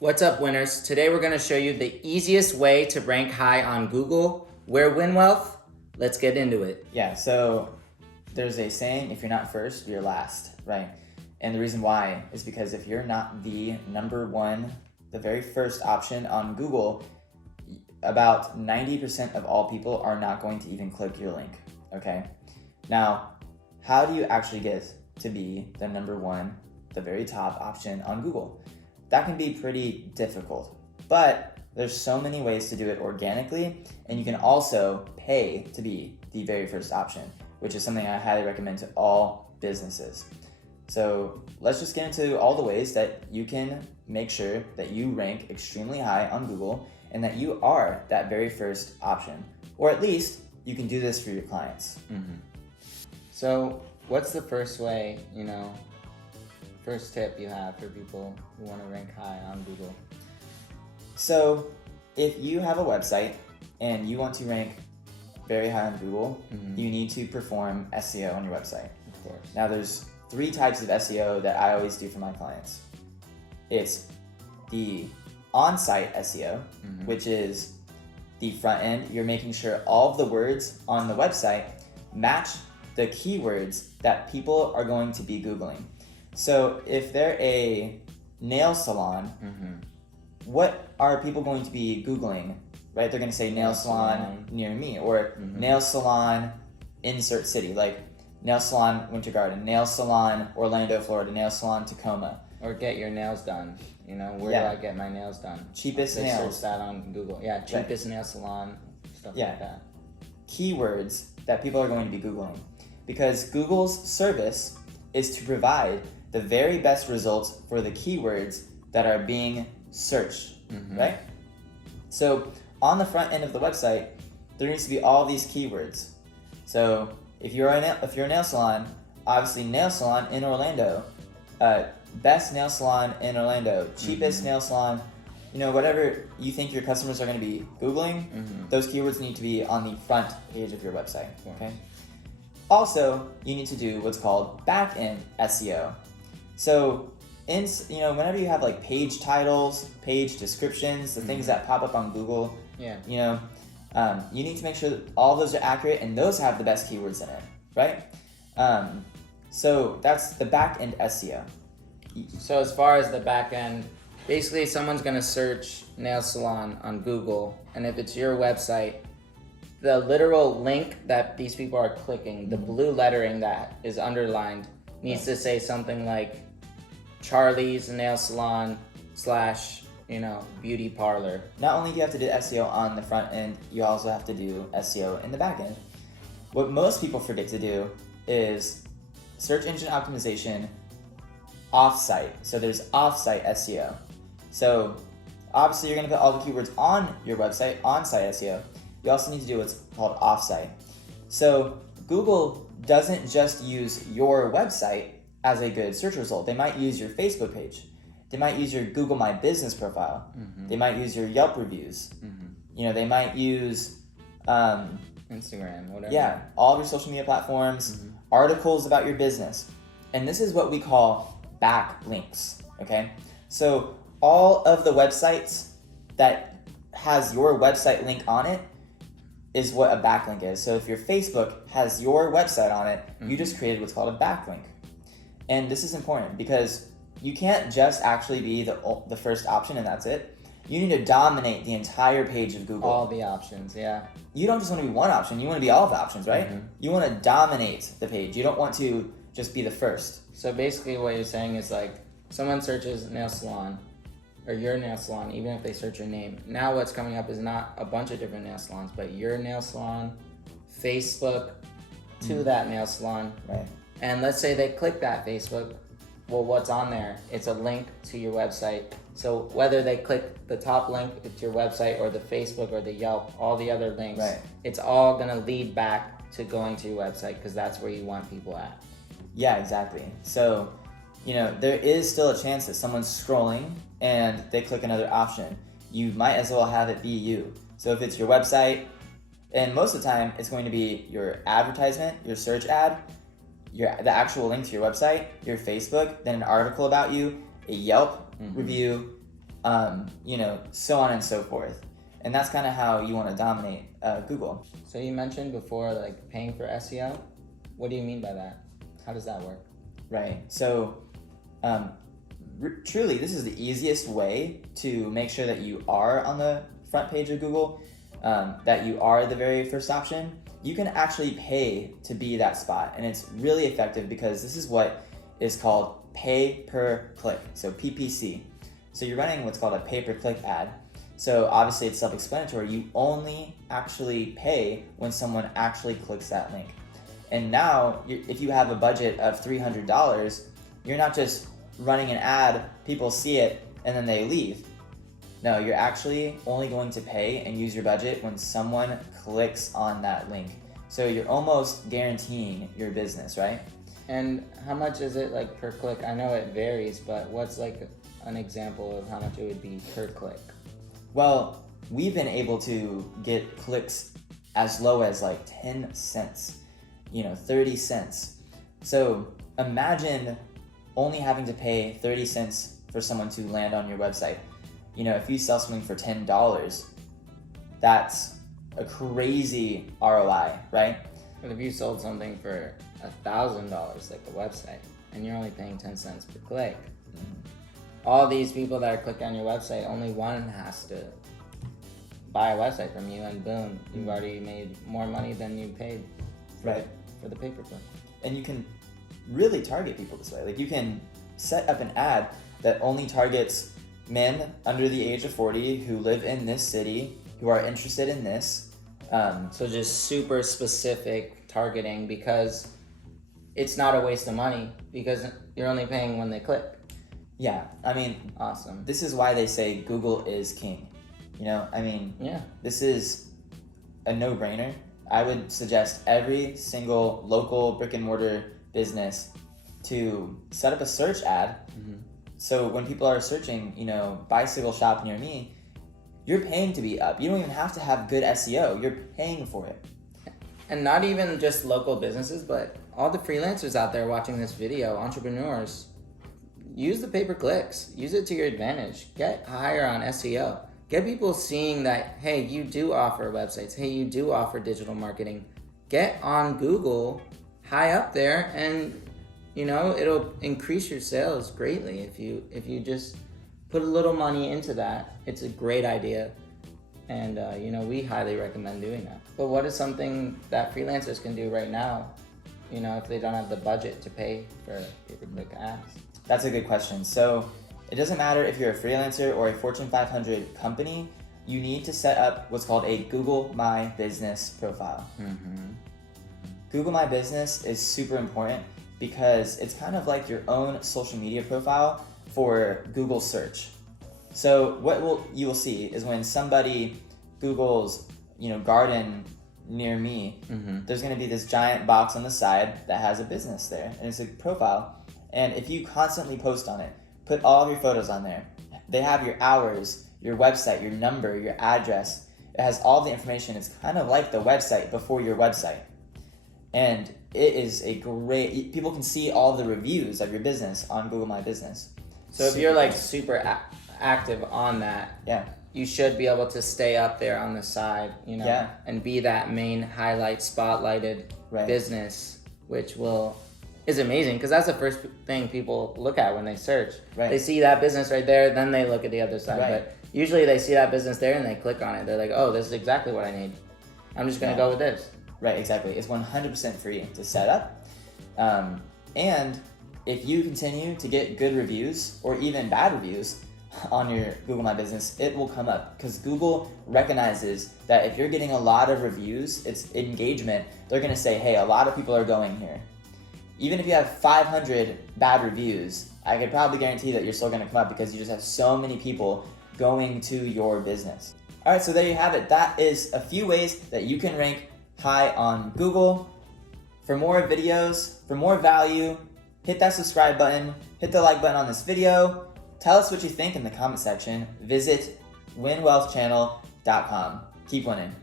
What's up, winners? Today we're going to show you the easiest way to rank high on Google. Where win wealth? Let's get into it. Yeah, so there's a saying, if you're not first, you're last, right? And the reason why is because if you're not the number one, the very first option on Google, about 90% of all people are not going to even click your link, okay? Now, how do you actually get to be the number one, the very top option on Google? That can be pretty difficult, but there's so many ways to do it organically, and you can also pay to be the very first option, which is something I highly recommend to all businesses. So let's just get into all the ways that you can make sure that you rank extremely high on Google and that you are that very first option, or at least you can do this for your clients. So what's the first way, first tip you have for people who want to rank high on Google? So if you have a website and you want to rank very high on Google, you need to perform SEO on your website. Of course. Now there's 3 types of SEO that I always do for my clients. It's the on-site SEO, which is the front end. You're making sure all of the words on the website match the keywords that people are going to be Googling. So if they're a nail salon, what are people going to be Googling, right? They're going to say nail salon near me, or nail salon insert city, like nail salon Winter Garden, nail salon Orlando, Florida, nail salon Tacoma. Or get your nails done. Where do I get my nails done? Cheapest They nails. search that on Google. Yeah, cheapest nail salon, stuff like that. Keywords that people are going to be Googling. Because Google's service is to provide the very best results for the keywords that are being searched, right? So on the front end of the website, there needs to be all these keywords. So if you're a nail salon, obviously nail salon in Orlando, best nail salon in Orlando, cheapest nail salon, whatever you think your customers are going to be Googling, those keywords need to be on the front page of your website, okay? Also, you need to do what's called back-end SEO. So, whenever you have like page titles, page descriptions, the things that pop up on Google, you need to make sure that all those are accurate and those have the best keywords in it, right? So that's the back-end SEO. So as far as the back end, basically someone's going to search nail salon on Google, and if it's your website, the literal link that these people are clicking, the blue lettering that is underlined, needs to say something like Charlie's nail salon / beauty parlor. Not only do you have to do SEO on the front end, you also have to do SEO in the back end. What most people forget to do is search engine optimization off-site. So there's off-site SEO. So obviously you're going to put all the keywords on your website, on-site SEO. You also need to do what's called off-site. So Google doesn't just use your website as a good search result. They might use your Facebook page. They might use your Google My Business profile. They might use your Yelp reviews. They might use Instagram, whatever. Yeah, all of your social media platforms, articles about your business. And this is what we call backlinks, okay? So all of the websites that has your website link on it is what a backlink is. So if your Facebook has your website on it, you just created what's called a backlink. And this is important because you can't just actually be the first option and that's it. You need to dominate the entire page of Google. All the options, yeah. You don't just want to be one option, you want to be all of the options, right? You want to dominate the page. You don't want to just be the first. So basically what you're saying is like someone searches nail salon or your nail salon, even if they search your name. Now what's coming up is not a bunch of different nail salons, but your nail salon, Facebook to that nail salon. Right. And let's say they click that Facebook. Well, what's on there? It's a link to your website. So whether they click the top link, it's your website, or the Facebook or the Yelp, all the other links, it's all gonna lead back to going to your website because that's where you want people at. Yeah, exactly. So, there is still a chance that someone's scrolling and they click another option. You might as well have it be you. So if it's your website, and most of the time it's going to be your advertisement, your search ad, the actual link to your website, your Facebook, then an article about you, a Yelp review, so on and so forth. And that's kind of how you want to dominate Google. So you mentioned before, like paying for SEO. What do you mean by that? How does that work? Right. So truly, this is the easiest way to make sure that you are on the front page of Google, that you are the very first option. You can actually pay to be that spot, and it's really effective because this is what is called pay per click, so PPC. So you're running what's called a pay per click ad. So obviously it's self-explanatory. You only actually pay when someone actually clicks that link. And now, if you have a budget of $300, you're not just running an ad, people see it, and then they leave. No, you're actually only going to pay and use your budget when someone clicks on that link. So you're almost guaranteeing your business, right? And how much is it like per click? I know it varies, but what's like an example of how much it would be per click? Well, we've been able to get clicks as low as like 10 cents, 30 cents. So imagine only having to pay 30 cents for someone to land on your website. If you sell something for $10, that's a crazy ROI, right? But if you sold something for $1,000, like a website, and you're only paying 10 cents per click, all these people that are clicking on your website, only one has to buy a website from you, and boom, you've already made more money than you paid Right. for the pay-per-click. And you can really target people this way. Like you can set up an ad that only targets men under the age of 40 who live in this city, who are interested in this. So just super specific targeting, because it's not a waste of money because you're only paying when they click. Yeah, I mean, Awesome. this is why they say Google is king. Yeah. This is a no-brainer. I would suggest every single local brick and mortar business to set up a search ad. So when people are searching, bicycle shop near me, you're paying to be up. You don't even have to have good SEO. You're paying for it. And not even just local businesses, but all the freelancers out there watching this video, entrepreneurs, use the pay-per-clicks. Use it to your advantage. Get higher on SEO. Get people seeing that, hey, you do offer websites. Hey, you do offer digital marketing. Get on Google, high up there, and it'll increase your sales greatly if you just put a little money into that. It's a great idea, and we highly recommend doing that. But what is something that freelancers can do right now, if they don't have the budget to pay for pay-per-click ads? That's a good question. So it doesn't matter if you're a freelancer or a Fortune 500 company, you need to set up what's called a Google My Business profile. Google My Business is super important because it's kind of like your own social media profile for Google search. So what you will see is when somebody Googles, garden near me, there's going to be this giant box on the side that has a business there, and it's a profile. And if you constantly post on it, put all of your photos on there. They have your hours, your website, your number, your address. It has all the information. It's kind of like the website before your website. And it is people can see all the reviews of your business on Google My Business. So if you're like super active on that, Yeah. you should be able to stay up there on the side, Yeah. and be that main highlight, spotlighted Right. business, which is amazing because that's the first thing people look at when they search. Right. They see that business right there, then they look at the other side. Right. But usually they see that business there and they click on it. They're like, oh, this is exactly what I need. I'm just going to Yeah. go with this. Right, exactly. It's 100% free to set up. And if you continue to get good reviews or even bad reviews on your Google My Business, it will come up because Google recognizes that if you're getting a lot of reviews, it's engagement. They're going to say, hey, a lot of people are going here. Even if you have 500 bad reviews, I could probably guarantee that you're still going to come up because you just have so many people going to your business. All right, so there you have it. That is a few ways that you can rank high on Google. For more videos, for more value, hit that subscribe button, hit the like button on this video. Tell us what you think in the comment section. Visit winwealthchannel.com. Keep winning.